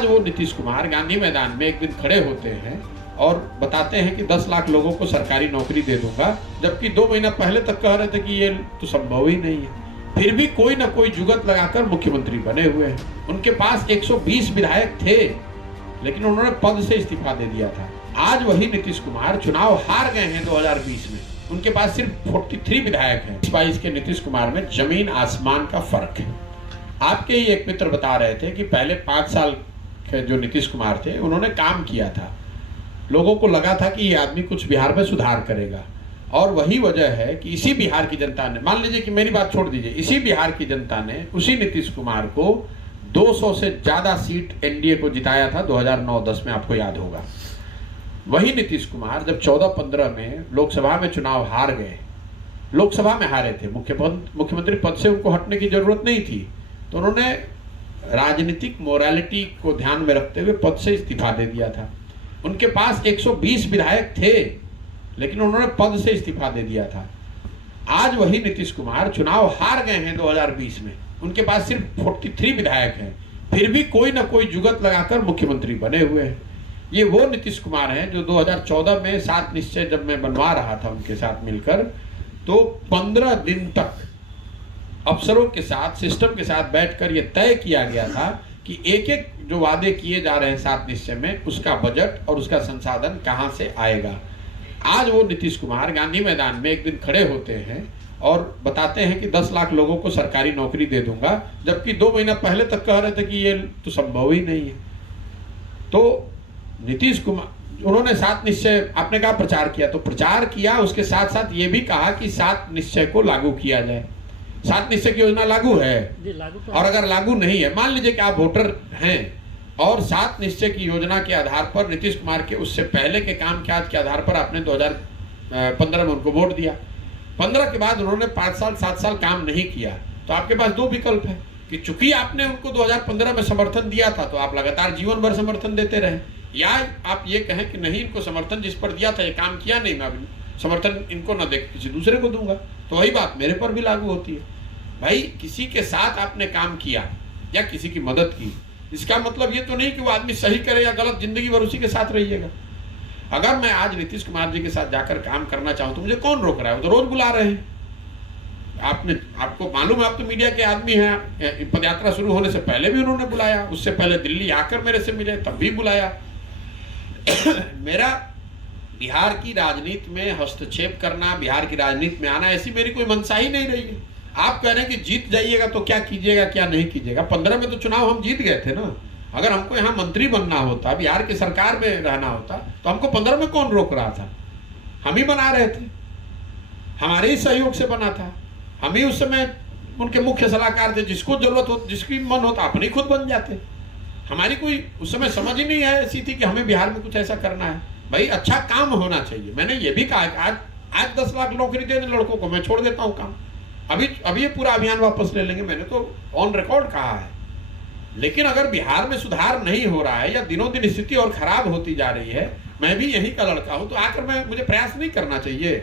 आज वो नीतीश कुमार गांधी मैदान में एक दिन खड़े होते हैं और बताते हैं कि 10 लाख लोगों को सरकारी नौकरी दे दूंगा, जबकि 2 महीना पहले तक कह रहे थे कि ये तो संभव ही नहीं है। फिर भी कोई ना कोई जुगत लगाकर मुख्यमंत्री बने हुए हैं। उनके पास 120 विधायक थे, लेकिन उन्होंने पद से इस्तीफा दे दिया था। आज वही नीतीश कुमार चुनाव हार गए हैं 2020 में। उनके पास सिर्फ 43 विधायक हैं। 22 के नीतीश कुमार में जमीन आसमान का फर्क है। आपके ही एक मित्र बता रहे थे कि पहले 5 साल के जो नीतीश कुमार थे उन्होंने काम किया था, लोगों को लगा था कि ये आदमी कुछ बिहार में सुधार करेगा, और वही वजह है कि इसी बिहार की जनता ने, मान लीजिए कि मेरी बात छोड़ दीजिए, इसी बिहार की जनता ने उसी नीतीश कुमार को 200 से ज्यादा सीट एनडीए को जिताया था 2009-10 में, आपको याद होगा। वही नीतीश कुमार जब 14-15 में लोकसभा में चुनाव हार गए, लोकसभा में हारे थे, मुख्यमंत्री पद से उनको हटने की जरूरत नहीं थी, तो उन्होंने राजनीतिक मोरालिटी को ध्यान में रखते हुए पद से इस्तीफा दे दिया था। उनके पास 120 विधायक थे, लेकिन उन्होंने पद से इस्तीफा दे दिया था। आज वही नीतीश कुमार चुनाव हार गए हैं 2020 में। उनके पास सिर्फ 43 विधायक हैं, फिर भी कोई ना कोई जुगत लगाकर मुख्यमंत्री बने हुए हैं। ये वो नीतीश कुमार हैं जो 2014 में 7 निश्चय जब मैं बनवा रहा था उनके साथ मिलकर, तो 15 दिन तक अफसरों के साथ, सिस्टम के साथ बैठकर ये तय किया गया था कि एक एक जो वादे किए जा रहे हैं 7 निश्चय में, उसका बजट और उसका संसाधन कहां से आएगा। आज वो नीतीश कुमार गांधी मैदान में एक दिन खड़े होते हैं और बताते हैं कि 10 लाख लोगों को सरकारी नौकरी दे दूंगा, जबकि 2 महीना पहले तक कह रहे थे कि ये तो संभव ही नहीं है। तो नीतीश कुमार, उन्होंने 7 निश्चय, आपने कहा प्रचार किया, तो प्रचार किया, उसके साथ साथ ये भी कहा कि 7 निश्चय को लागू किया जाए। 7 निश्चय की योजना लागू है जी, लागू तो और अगर लागू नहीं है, मान लीजिए कि आप वोटर हैं और 7 निश्चय की योजना के आधार पर नीतीश कुमार के उससे पहले के काम काज के आधार पर आपने 2015 में उनको वोट दिया, 15 के बाद उन्होंने 5 साल 7 साल काम नहीं किया, तो आपके पास 2 विकल्प है कि चूंकि आपने उनको 2015 में समर्थन दिया था तो आप लगातार जीवन भर समर्थन देते रहे, या आप ये कहें कि नहीं, इनको समर्थन जिस पर दिया था ये काम किया नहीं, मैं समर्थन इनको न देख किसी दूसरे को दूंगा। तो वही बात मेरे पर भी लागू होती है। भाई, किसी के साथ आपने काम किया या किसी की मदद की, इसका मतलब ये तो नहीं कि वो आदमी सही करे या गलत, जिंदगी भर उसी के साथ रहिएगा। अगर मैं आज नीतीश कुमार जी के साथ जाकर काम करना चाहूं तो मुझे कौन रोक रहा है? वो तो रोज बुला रहे हैं। आपको मालूम है, आप तो मीडिया के आदमी हैं, पदयात्रा शुरू होने से पहले भी उन्होंने बुलाया, उससे पहले दिल्ली आकर मेरे से मिले तब भी बुलाया। मेरा बिहार की राजनीति में हस्तक्षेप करना, बिहार की राजनीति में आना, ऐसी मेरी कोई मंशा ही नहीं रही है। आप कह रहे हैं कि जीत जाइएगा तो क्या कीजिएगा क्या नहीं कीजिएगा। 15 में तो चुनाव हम जीत गए थे ना। अगर हमको यहाँ मंत्री बनना होता, बिहार की सरकार में रहना होता, तो हमको 15 में कौन रोक रहा था? हम ही बना रहे थे, हमारे ही सहयोग से बना था। हम ही उस समय उनके मुख्य सलाहकार थे, जिसको जरूरत हो, जिसकी मन होता अपने खुद बन जाते। हमारी कोई उस समय समझ ही नहीं है ऐसी थी कि हमें बिहार में कुछ ऐसा करना है। भाई, अच्छा काम होना चाहिए। मैंने ये भी कहा कि आज 10 लाख नौकरी देने लड़कों को मैं छोड़ देता हूँ काम, अभी ये पूरा अभियान वापस ले लेंगे, मैंने तो ऑन रिकॉर्ड कहा है। लेकिन अगर बिहार में सुधार नहीं हो रहा है या दिनों दिन स्थिति और खराब होती जा रही है, मैं भी यहीं का लड़का हूं, तो आकर मुझे प्रयास नहीं करना चाहिए।